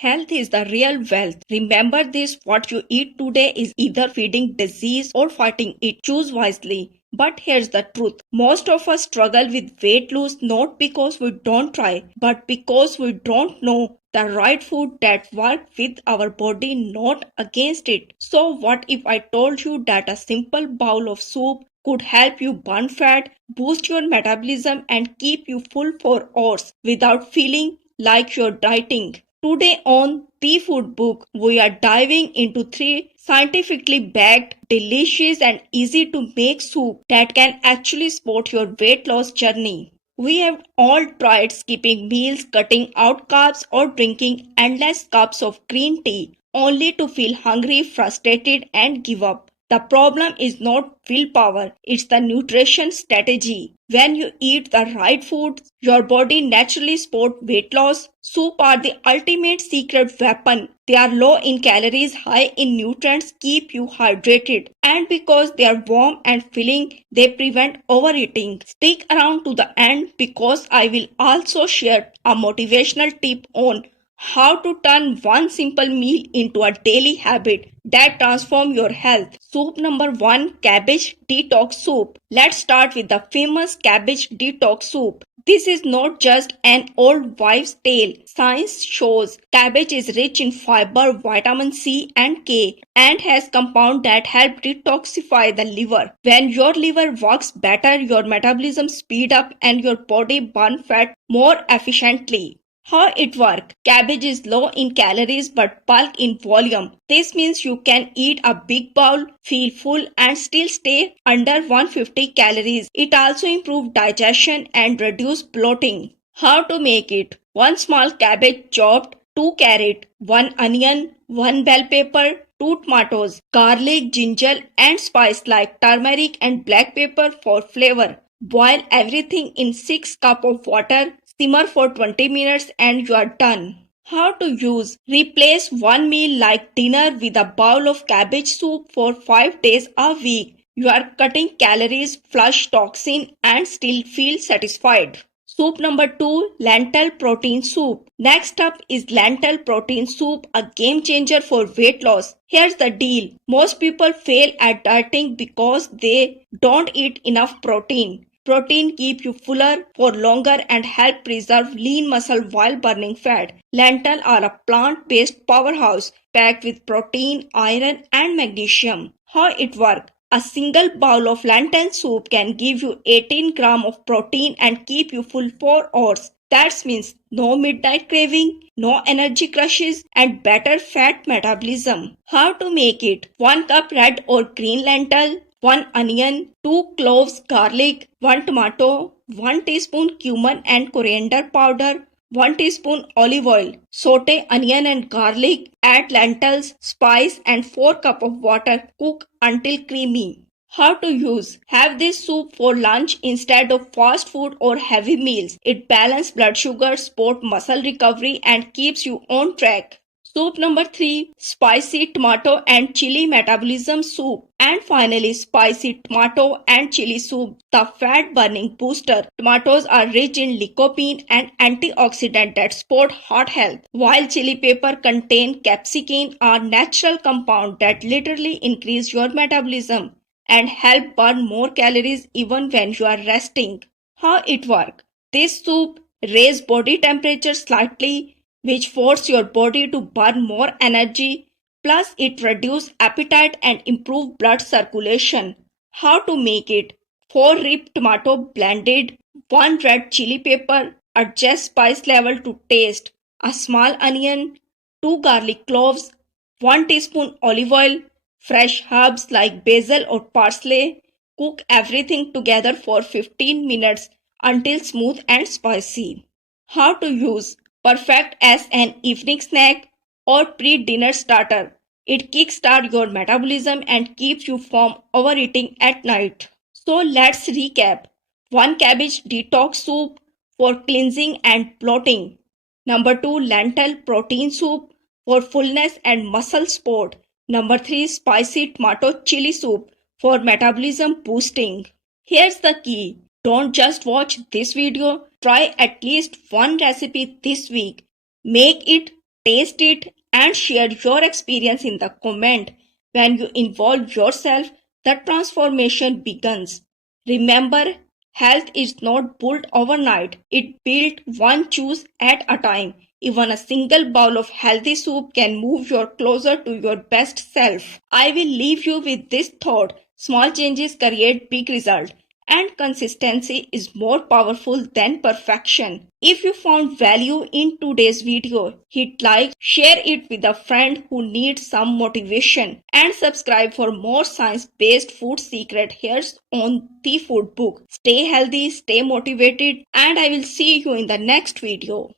Health is the real wealth. Remember this, what you eat today is either feeding disease or fighting it. Choose wisely. But here's the truth. Most of us struggle with weight loss not because we don't try, but because we don't know the right food that works with our body, not against it. So what if I told you that a simple bowl of soup could help you burn fat, boost your metabolism, and keep you full for hours without feeling like you're dieting? Today on The Food Book, we are diving into 3 scientifically backed, delicious, and easy to make soup that can actually support your weight loss journey. We have all tried skipping meals, cutting out carbs, or drinking endless cups of green tea only to feel hungry, frustrated, and give up. The problem is not willpower, it's the nutrition strategy. When you eat the right foods, your body naturally supports weight loss. Soup are the ultimate secret weapon. They are low in calories, high in nutrients, keep you hydrated. And because they are warm and filling, they prevent overeating. Stick around to the end because I will also share a motivational tip on how to turn one simple meal into a daily habit that transforms your health. Soup number 1, Cabbage Detox Soup. Let's start with the famous Cabbage Detox Soup. This is not just an old wives' tale. Science shows cabbage is rich in fiber, vitamin C and K, and has compounds that help detoxify the liver. When your liver works better, your metabolism speeds up and your body burns fat more efficiently. How it works? Cabbage is low in calories but bulk in volume. This means you can eat a big bowl, feel full, and still stay under 150 calories. It also improves digestion and reduces bloating. How to make it? 1 small cabbage chopped, 2 carrot, 1 onion, 1 bell pepper, 2 tomatoes, garlic, ginger, and spice like turmeric and black pepper for flavor. Boil everything in 6 cups of water. Simmer for 20 minutes and you are done. How to use? Replace one meal like dinner with a bowl of cabbage soup for 5 days a week. You are cutting calories, flush toxin, and still feel satisfied. Soup number 2, Lentil Protein Soup. Next up is Lentil Protein Soup, a game changer for weight loss. Here's the deal. Most people fail at dieting because they don't eat enough protein. Protein keep you fuller for longer and help preserve lean muscle while burning fat. Lentils are a plant-based powerhouse packed with protein, iron and magnesium. How it works? A single bowl of lentil soup can give you 18 grams of protein and keep you full for hours. That means no midnight craving, no energy crashes, and better fat metabolism. How to make it? 1 cup red or green lentil, 1 onion, 2 cloves garlic, 1 tomato, 1 teaspoon cumin and coriander powder, 1 teaspoon olive oil. Saute onion and garlic, add lentils, spice and 4 cups of water. Cook until creamy. How to use? Have this soup for lunch instead of fast food or heavy meals. It balances blood sugar, supports muscle recovery and keeps you on track. Soup number 3, Spicy Tomato and Chili Metabolism Soup. And finally, Spicy Tomato and Chili Soup, the fat burning booster. Tomatoes are rich in lycopene and antioxidants that support heart health, while chili pepper contain capsaicin, a natural compound that literally increase your metabolism and help burn more calories even when you are resting. How it works? This soup raises body temperature slightly, which forces your body to burn more energy, plus it reduces appetite and improves blood circulation. How to make it? 4 ripe tomato blended, 1 red chili pepper, adjust spice level to taste, a small onion, 2 garlic cloves, 1 teaspoon olive oil, fresh herbs like basil or parsley. Cook everything together for 15 minutes until smooth and spicy. How to use? Perfect as an evening snack or pre-dinner starter. It kickstarts your metabolism and keeps you from overeating at night. So let's recap. 1 cabbage detox soup for cleansing and bloating. Number 2, lentil protein soup for fullness and muscle support. Number 3, spicy tomato chili soup for metabolism boosting. Here's the key. Don't just watch this video. Try at least one recipe this week. Make it Taste it and share your experience in the comment. When you involve yourself, the transformation begins. Remember, health is not built overnight. It built one choice at a time. Even a single bowl of healthy soup can move you closer to your best self. I will leave you with this thought. Small changes create big results, and consistency is more powerful than perfection. If you found value in today's video, hit like, share it with a friend who needs some motivation, and subscribe for more science-based food secret hacks on the food book. Stay healthy, stay motivated, and I will see you in the next video.